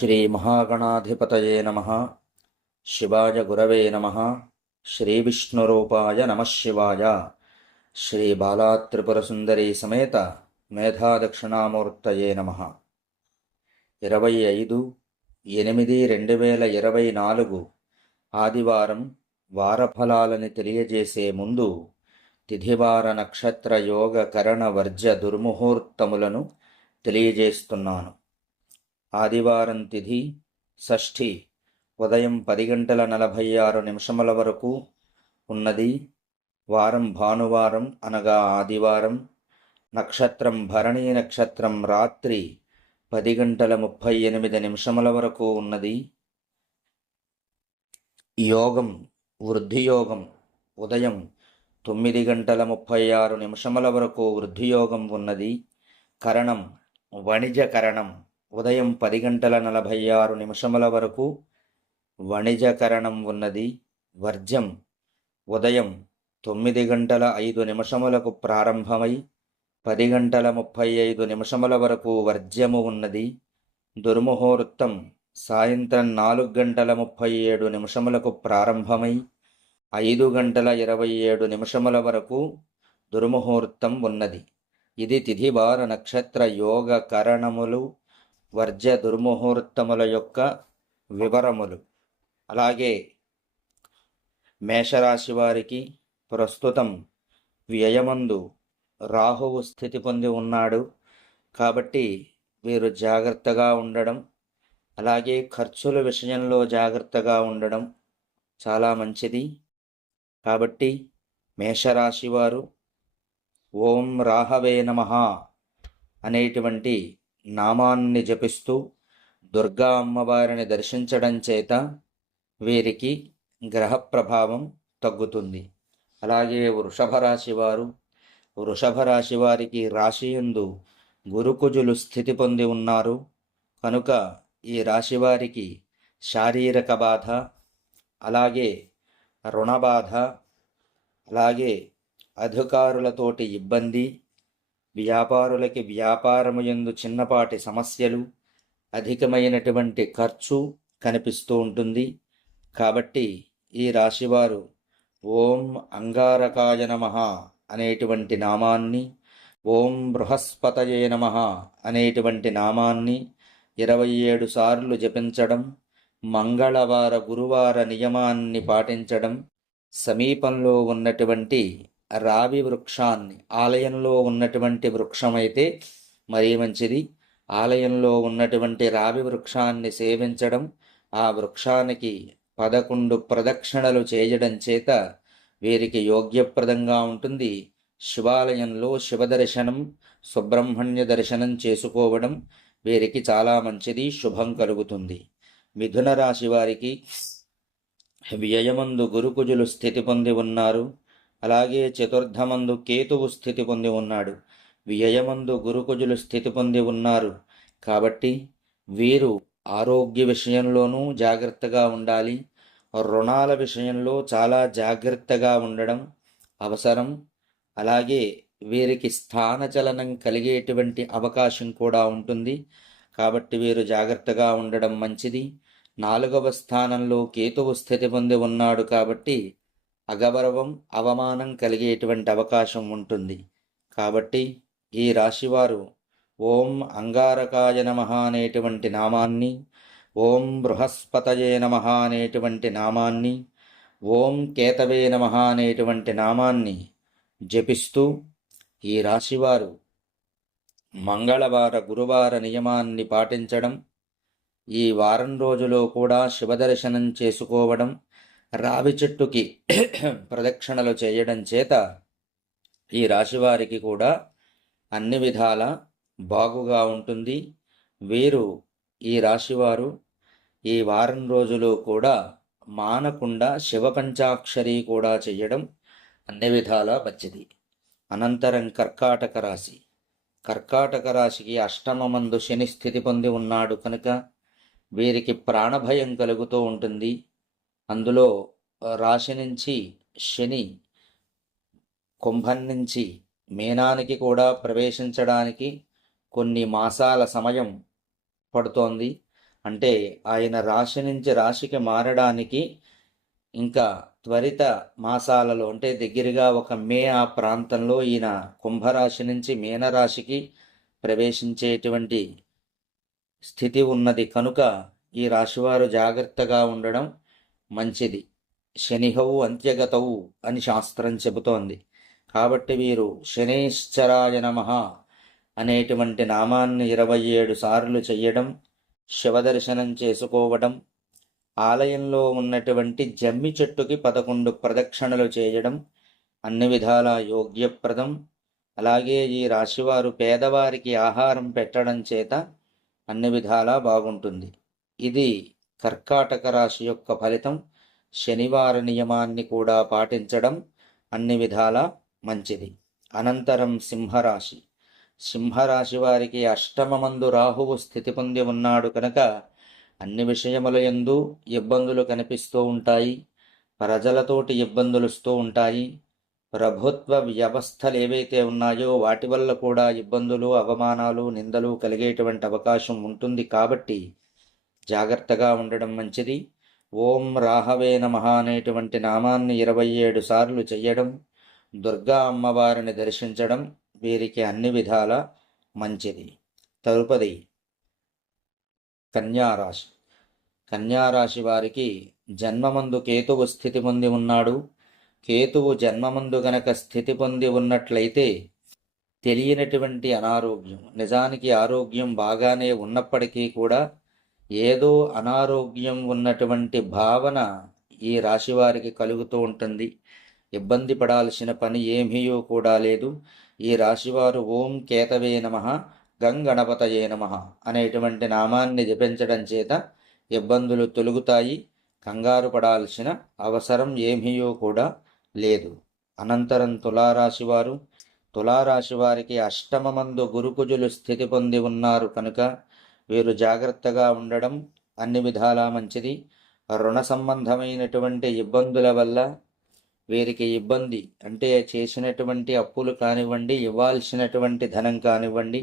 श्रीमहागणाधिपतये नमः। शिवाय गुरवे नमः। श्रीविष्णुरूपाय नमः शिवाय। श्रीबालात्रिपुरसुन्दरी समेत मेधादक्षिणामूर्तये नमः। 25/8/2024 ఆదివారం వారఫలాలని తెలియజేసే ముందు తిథివార నక్షత్ర యోగ కరణ వర్జ దుర్ముహూర్తములను తెలియజేస్తున్నాను. ఆదివారం తిథి షష్ఠి ఉదయం 10:46 వరకు ఉన్నది. వారం భానువారం అనగా ఆదివారం. నక్షత్రం భరణీ నక్షత్రం రాత్రి 10:38 వరకు ఉన్నది. యోగం వృద్ధియోగం ఉదయం 9:36 వరకు వృద్ధియోగం ఉన్నది. కరణం వణిజకరణం ఉదయం 10:46 వరకు వణిజకరణం ఉన్నది. వర్జం ఉదయం 9:05 ప్రారంభమై 10:35 వరకు వర్జ్యము ఉన్నది. దుర్ముహూర్తం సాయంత్రం 4:37 ప్రారంభమై 5:27 వరకు దుర్ముహూర్తం ఉన్నది. ఇది తిథివార నక్షత్ర యోగ కరణములు వర్జ దుర్ముహూర్తముల యొక్క వివరములు. అలాగే మేషరాశి వారికి ప్రస్తుతం వ్యయమందు రాహువు స్థితి పొంది ఉన్నాడు కాబట్టి వీరు జాగ్రత్తగా ఉండడం, అలాగే ఖర్చుల విషయంలో జాగ్రత్తగా ఉండడం చాలా మంచిది. కాబట్టి మేషరాశి వారు ఓం రాహవే నమః అనేటువంటి నామాన్ని జపిస్తూ దుర్గా అమ్మవారిని దర్శించడం చేత వీరికి గ్రహ ప్రభావం తగ్గుతుంది. అలాగే వృషభ రాశి వారికి రాశియందు గురుకుజులు స్థితి పొంది ఉన్నారు కనుక ఈ రాశి వారికి శారీరక బాధ, అలాగే రుణబాధ, అలాగే అధికారులతోటి ఇబ్బంది, వ్యాపారులకి వ్యాపారము యందు చిన్నపాటి సమస్యలు, అధికమైనటువంటి ఖర్చు కనిపిస్తూ ఉంటుంది. కాబట్టి ఈ రాశివారు ఓం అంగారకాయ నమః అనేటువంటి నామాన్ని, ఓం బృహస్పతయే నమః అనేటువంటి నామాన్ని 27 సార్లు జపించడం, మంగళవార గురువార నియమాన్ని పాటించడం, సమీపంలో ఉన్నటువంటి రావి వృక్షాన్ని, ఆలయంలో ఉన్నటువంటి వృక్షమైతే మరీ మంచిది, ఆలయంలో ఉన్నటువంటి రావి వృక్షాన్ని సేవించడం, ఆ వృక్షానికి 11 ప్రదక్షిణలు చేయడం చేత వీరికి యోగ్యప్రదంగా ఉంటుంది. శివాలయంలో శివదర్శనం, సుబ్రహ్మణ్య దర్శనం చేసుకోవడం వీరికి చాలా మంచిది, శుభం కలుగుతుంది. మిథున రాశి వారికి వ్యయమందు గురుకుజులు స్థితి పొంది ఉన్నారు. అలాగే చతుర్థమందు కేతువు స్థితి పొంది ఉన్నాడు. వ్యయమందు గురుకుజులు స్థితి పొంది ఉన్నారు కాబట్టి వీరు ఆరోగ్య విషయంలోనూ జాగ్రత్తగా ఉండాలి. రుణాల విషయంలో చాలా జాగ్రత్తగా ఉండడం అవసరం. అలాగే వీరికి స్థానచలనం కలిగేటువంటి అవకాశం కూడా ఉంటుంది కాబట్టి వీరు జాగ్రత్తగా ఉండడం మంచిది. 4వ స్థానంలో కేతువు స్థితి పొంది ఉన్నాడు కాబట్టి అగౌరవం, అవమానం కలిగేటువంటి అవకాశం ఉంటుంది. కాబట్టి ఈ రాశివారు ఓం అంగారకాయ నమః అనేటువంటి నామాన్ని, ఓం బృహస్పతయే నమః అనేటువంటి నామాన్ని, ఓం కేతవే నమః అనేటువంటి నామాన్ని జపిస్తూ ఈ రాశివారు మంగళవార గురువార నియమాన్ని పాటించడం, ఈ వారం రోజులో కూడా శివదర్శనం చేసుకోవడం, రావి చెట్టుకి ప్రదక్షిణలు చేయడం చేత ఈ రాశివారికి కూడా అన్ని విధాల బాగుగా ఉంటుంది. వీరు ఈ రాశివారు ఈ వారం రోజులు కూడా మానకుండా శివ పంచాక్షరి కూడా చేయడం అన్ని విధాల మంచిది. అనంతరం కర్కాటక రాశికి అష్టమమందు శని స్థితి పొంది ఉన్నాడు కనుక వీరికి ప్రాణభయం కలుగుతూ ఉంటుంది. అందులో రాశి నుంచి శని కుంభం నుంచి మీనానికి కూడా ప్రవేశించడానికి కొన్ని మాసాల సమయం పడుతోంది. అంటే ఆయన రాశి నుంచి రాశికి మారడానికి ఇంకా త్వరిత మాసాలలో అంటే దగ్గరగా ఒక మే ఆ ప్రాంతంలో ఈయన కుంభరాశి నుంచి మీనరాశికి ప్రవేశించేటువంటి స్థితి ఉన్నది కనుక ఈ రాశివారు జాగ్రత్తగా ఉండడం మంచిది. శనిహవు అంత్యగతవు అని శాస్త్రం చెబుతోంది. కాబట్టి వీరు శనేశ్చరాయ నమః అనేటువంటి నామాన్ని 27 సార్లు చెయ్యడం, శివదర్శనం చేసుకోవడం, ఆలయంలో ఉన్నటువంటి జమ్మి చెట్టుకి 11 ప్రదక్షిణలు చేయడం అన్ని విధాలా యోగ్యప్రదం. అలాగే ఈ రాశివారు పేదవారికి ఆహారం పెట్టడం చేత అన్ని విధాలా బాగుంటుంది. ఇది కర్కాటక రాశి యొక్క ఫలితం. శనివార నియమాన్ని కూడా పాటించడం అన్ని విధాలా మంచిది. అనంతరం సింహరాశి. సింహరాశి వారికి అష్టమమందు రాహువు స్థితి పొంది ఉన్నాడు కనుక అన్ని విషయముల యందు ఇబ్బందులు కనిపిస్తూ ఉంటాయి. ప్రజలతోటి ఇబ్బందులు వస్తూ ఉంటాయి. ప్రభుత్వ వ్యవస్థలు ఏవైతే ఉన్నాయో వాటి వల్ల కూడా ఇబ్బందులు, అవమానాలు, నిందలు కలిగేటువంటి అవకాశం ఉంటుంది. కాబట్టి జాగ్రత్తగా ఉండడం మంచిది. ఓం రాహవే నమః అనేటువంటి నామాన్ని 27 సార్లు చెయ్యడం, దుర్గా అమ్మవారిని దర్శించడం వీరికి అన్ని విధాల మంచిది. తదుపరి కన్యారాశి. కన్యారాశి వారికి జన్మమందు కేతువు స్థితి పొంది ఉన్నాడు. కేతువు జన్మమందు గనక స్థితి పొంది ఉన్నట్లయితే తెలియనటువంటి అనారోగ్యం, నిజానికి ఆరోగ్యం బాగానే ఉన్నప్పటికీ కూడా ఏదో అనారోగ్యం ఉన్నటువంటి భావన ఈ రాశివారికి కలుగుతూ ఉంటుంది. ఇబ్బంది పడాల్సిన పని ఏమీయో కూడా లేదు. ఈ రాశివారు ఓం కేతవే నమః గంగణపతయే నమః అనేటువంటి నామాన్ని జపించడం చేత ఇబ్బందులు తొలగుతాయి. కంగారు పడాల్సిన అవసరం ఏమీయో కూడా లేదు. అనంతరం తులారాశివారు. తులారాశి వారికి అష్టమమందు గురుకుజులు స్థితి పొంది ఉన్నారు కనుక వీరు జాగ్రత్తగా ఉండడం అన్ని విధాలా మంచిది. రుణ సంబంధమైనటువంటి ఇబ్బందుల వల్ల వీరికి ఇబ్బంది అంటే చేసినటువంటి అప్పులు కానివ్వండి, ఇవ్వాల్సినటువంటి ధనం కానివ్వండి,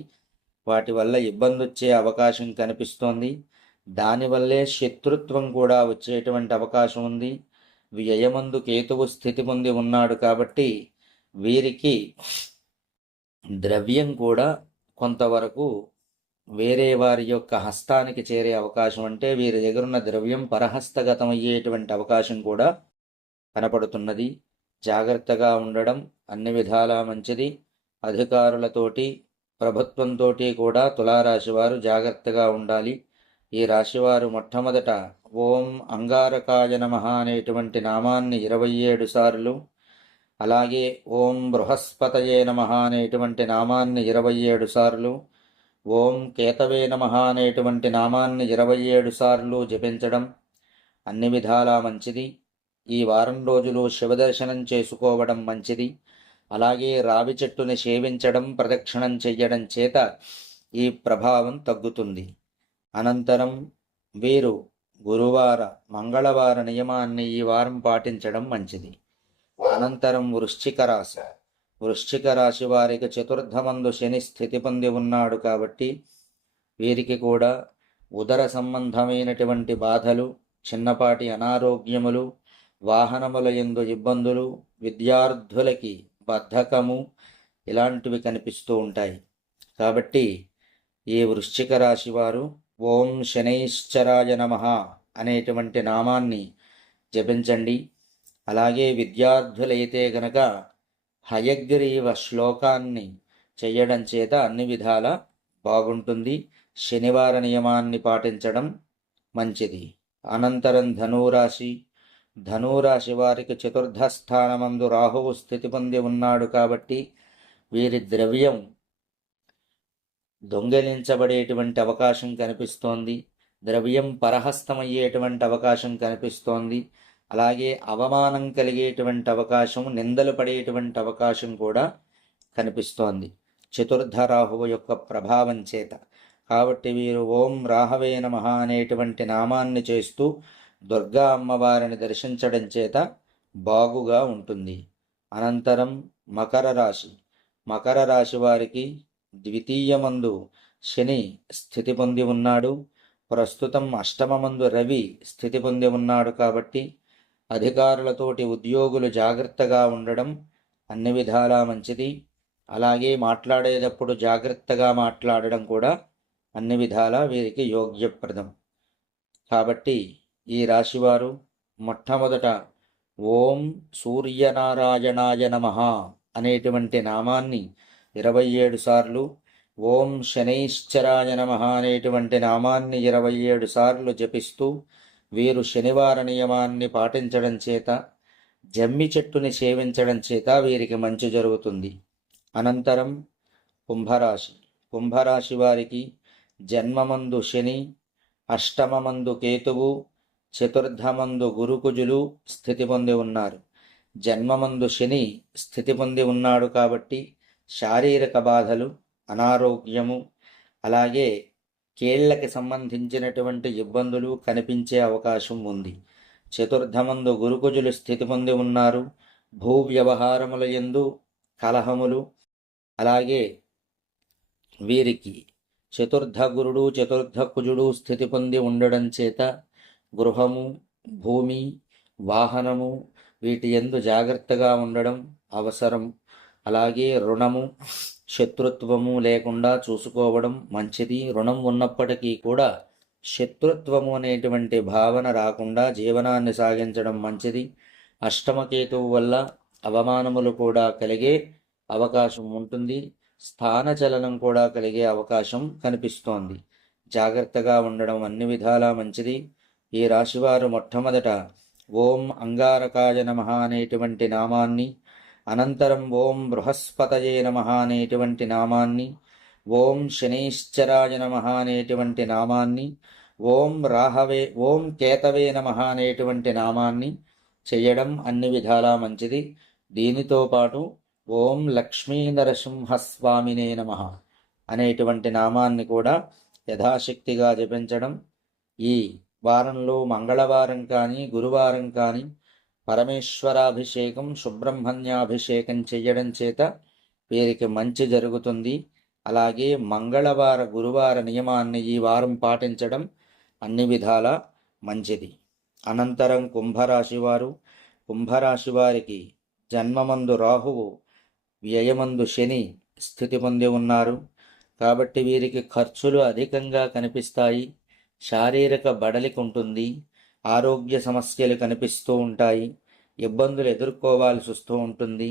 వాటి వల్ల ఇబ్బంది వచ్చే అవకాశం కనిపిస్తోంది. దానివల్లే శత్రుత్వం కూడా వచ్చేటువంటి అవకాశం ఉంది. వ్యయమందు కేతువు స్థితి పొంది ఉన్నాడు కాబట్టి వీరికి ద్రవ్యం కూడా కొంతవరకు వేరే వారి యొక్క హస్తానికి చేరే అవకాశం, అంటే వీరి దగ్గరున్న ద్రవ్యం పరహస్తగతం అయ్యేటువంటి అవకాశం కూడా కనపడుతున్నది. జాగ్రత్తగా ఉండడం అన్ని విధాలా మంచిది. అధికారులతోటి, ప్రభుత్వంతో కూడా తులారాశి వారు జాగ్రత్తగా ఉండాలి. ఈ రాశివారు మొట్టమొదట ఓం అంగారకాయ నమః అనేటువంటి నామాన్ని 27 సార్లు, అలాగే ఓం బృహస్పతయే నమః అనేటువంటి నామాన్ని 27 సార్లు, ఓం కేతవే నమః అనేటువంటి నామాన్ని 27 సార్లు జపించడం అన్ని విధాలా మంచిది. ఈ వారం రోజులు శివదర్శనం చేసుకోవడం మంచిది. అలాగే రావి చెట్టుని సేవించడం, ప్రదక్షిణం చెయ్యడం చేత ఈ ప్రభావం తగ్గుతుంది. అనంతరం వీరు గురువార, మంగళవార నియమాన్ని ఈ వారం పాటించడం మంచిది. అనంతరం వృశ్చిక రాశి. వృశ్చిక రాశి వారికి చతుర్థమందు శని స్థితి పొంది ఉన్నాడు కాబట్టి వీరికి కూడా ఉదర సంబంధమైనటువంటి బాధలు, చిన్నపాటి అనారోగ్యములు, వాహనముల యందు ఇబ్బందులు, విద్యార్థులకి బద్ధకము ఇలాంటివి కనిపిస్తూ ఉంటాయి. కాబట్టి ఈ వృశ్చిక రాశి వారు ఓం శనైశ్చరాయ నమః అనేటువంటి నామాన్ని జపించండి. అలాగే విద్యార్థులైతే గనక హయగ్రీవ శ్లోకాన్ని చెయ్యడం చేత అన్ని విధాల బాగుంటుంది. శనివార నియమాన్ని పాటించడం మంచిది. అనంతరం ధనురాశి. ధనురాశి వారికి చతుర్థ స్థానమందు రాహువు స్థితి పొంది ఉన్నాడు కాబట్టి వీరి ద్రవ్యం దొంగిలించబడేటువంటి అవకాశం కనిపిస్తోంది. ద్రవ్యం పరహస్తమయ్యేటువంటి అవకాశం కనిపిస్తోంది. అలాగే అవమానం కలిగేటువంటి అవకాశం, నిందలు పడేటువంటి అవకాశం కూడా కనిపిస్తోంది చతుర్థ రాహువు యొక్క ప్రభావం చేత. కాబట్టి వీరు ఓం రాహవే నమః అనేటువంటి నామాన్ని చేస్తూ దుర్గా అమ్మవారిని దర్శించడం చేత బాగుగా ఉంటుంది. అనంతరం మకర రాశి. మకర రాశి వారికి ద్వితీయమందు శని స్థితి పొంది ఉన్నాడు. ప్రస్తుతం అష్టమమందు రవి స్థితి పొంది ఉన్నాడు కాబట్టి అధికారులతోటి ఉద్యోగులు జాగ్రత్తగా ఉండడం అన్ని విధాలా మంచిది. అలాగే మాట్లాడేటప్పుడు జాగ్రత్తగా మాట్లాడడం కూడా అన్ని విధాలా వీరికి యోగ్యప్రదం. కాబట్టి ఈ రాశివారు మొట్టమొదట ఓం సూర్యనారాయణాయ నమః అనేటువంటి నామాన్ని 27 సార్లు, ఓం శనైశ్చరాయ నమః అనేటువంటి నామాన్ని 27 సార్లు జపిస్తూ వీరు శనివార నియమాన్ని పాటించడం చేత, జమ్మి చెట్టుని సేవించడం చేత వీరికి మంచి జరుగుతుంది. అనంతరం కుంభరాశి. కుంభరాశి వారికి జన్మమందు శని, అష్టమమందు కేతువు, చతుర్థమందు గురుకుజులు స్థితి పొంది ఉన్నారు. జన్మమందు శని స్థితి పొంది ఉన్నాడు కాబట్టి శారీరక బాధలు, అనారోగ్యము, అలాగే కేళ్లకి సంబంధించినటువంటి ఇబ్బందులు కనిపించే అవకాశం ఉంది. చతుర్థమందు గురుకుజులు స్థితి పొంది ఉన్నారు. భూ వ్యవహారముల యందు కలహములు, అలాగే వీరికి చతుర్థ గురుడు, చతుర్థ కుజుడు స్థితి పొంది ఉండడం చేత గృహము, భూమి, వాహనము వీటి యందు జాగ్రత్తగా ఉండడం అవసరం. అలాగే రుణము, శత్రుత్వము లేకుండా చూసుకోవడం మంచిది. రుణం ఉన్నప్పటికీ కూడా శత్రుత్వము అనేటువంటి భావన రాకుండా జీవనాన్ని సాగించడం మంచిది. అష్టమకేతువు వల్ల అవమానములు కూడా కలిగే అవకాశం ఉంటుంది. స్థానచలనం కూడా కలిగే అవకాశం కనిపిస్తోంది. జాగ్రత్తగా ఉండడం అన్ని విధాలా మంచిది. ఈ రాశివారు మొట్టమొదట ఓం అంగారకాయ నమః అనేటువంటి నామాన్ని, అనంతరం ఓం బృహస్పతయే నమః అనేటువంటి నామాన్ని, ఓం శనైశ్చరాయ నమః అనేటువంటి నామాన్ని, ఓం కేతవే నమః అనేటువంటి నామాన్ని చేయడం అన్ని విధాలా మంచిది. దీనితో పాటు ఓం లక్ష్మీనరసింహస్వామినే నమః అనేటువంటి నామాన్ని కూడా యథాశక్తిగా జపించడం. ఈ వారంలో మంగళవారం కానీ గురువారం కానీ పరమేశ్వరాభిషేకం, సుబ్రహ్మణ్యాభిషేకం చెయ్యడం చేత వీరికి మంచి జరుగుతుంది. అలాగే మంగళవార గురువార నియమాన్ని ఈ వారం పాటించడం అన్ని విధాల మంచిది. అనంతరం కుంభరాశివారు. కుంభరాశి వారికి జన్మమందు రాహువు, వ్యయమందు శని స్థితి పొంది ఉన్నారు కాబట్టి వీరికి ఖర్చులు అధికంగా కనిపిస్తాయి. శారీరక బడలిక ఉంటుంది. ఆరోగ్య సమస్యలు కనిపిస్తూ ఉంటాయి. ఇబ్బందులు ఎదుర్కోవాల్సి వస్తూ ఉంటుంది.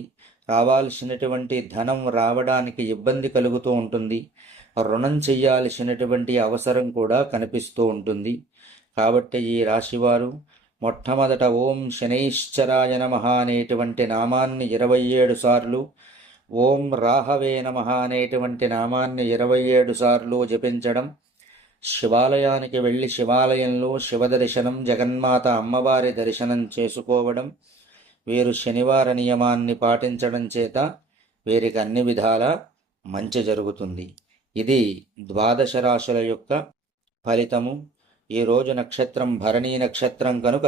రావాల్సినటువంటి ధనం రావడానికి ఇబ్బంది కలుగుతూ ఉంటుంది. రుణం చెయ్యాల్సినటువంటి అవసరం కూడా కనిపిస్తూ ఉంటుంది. కాబట్టి ఈ రాశివారు మొట్టమొదట ఓం శనైశ్చరాయ నమః అనేటువంటి నామాన్ని 27 సార్లు, ఓం రాహవే నమః అనేటువంటి నామాన్ని 27 సార్లు జపించడం, శివాలయానికి వెళ్ళి శివాలయంలో శివదర్శనం, జగన్మాత అమ్మవారి దర్శనం చేసుకోవడం, వీరు శనివార నియమాన్ని పాటించడం చేత వీరికి అన్ని విధాల మంచి జరుగుతుంది. ఇది ద్వాదశ రాశుల యొక్క ఫలితము. ఈరోజు నక్షత్రం భరణీ నక్షత్రం కనుక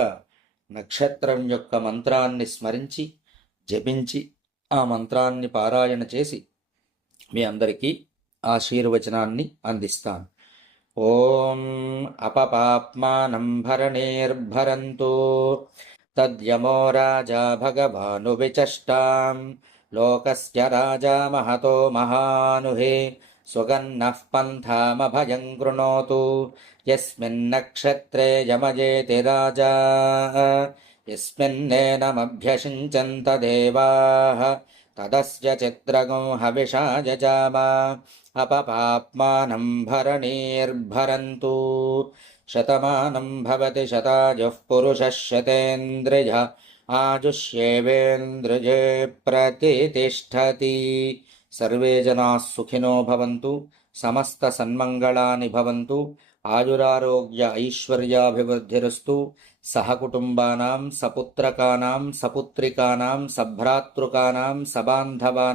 నక్షత్రం యొక్క మంత్రాన్ని స్మరించి జపించి ఆ మంత్రాన్ని పారాయణ చేసి మీ అందరికీ ఆశీర్వచనాన్ని అందిస్తాను. ఓం అపపాప్మానం భరణేర్భరంతో తద్యమో రాజా భగవానువిచష్టాం లోకస్య రాజా మహతో మహానుహే సుగన్నః పంథామభయం కృణోతు యస్మిన్నక్షత్రే యమజేతి రాజా యస్మిన్నేనమభ్యషించంత దేవాః తదస్య చిత్రగం హవిషా జజామ అపపాప్మానం భరణీర్భరంతు. శతమానం భవతి శతాయుః పురుషः శతేంద్రియ ఆజుష్యేవేంద్రియే ప్రతితిష్ఠతి. సర్వే జనాః సుఖినో భవంతు, సమస్త సన్మంగళాని భవంతు, ఆయురారోగ్య ఐశ్వర్యాభివృద్ధిరస్తు. సహకుటుంబానాం, సపుత్రకానాం, సపుత్రికానాం, సభ్రాతృకానాం, సబాంధవానాం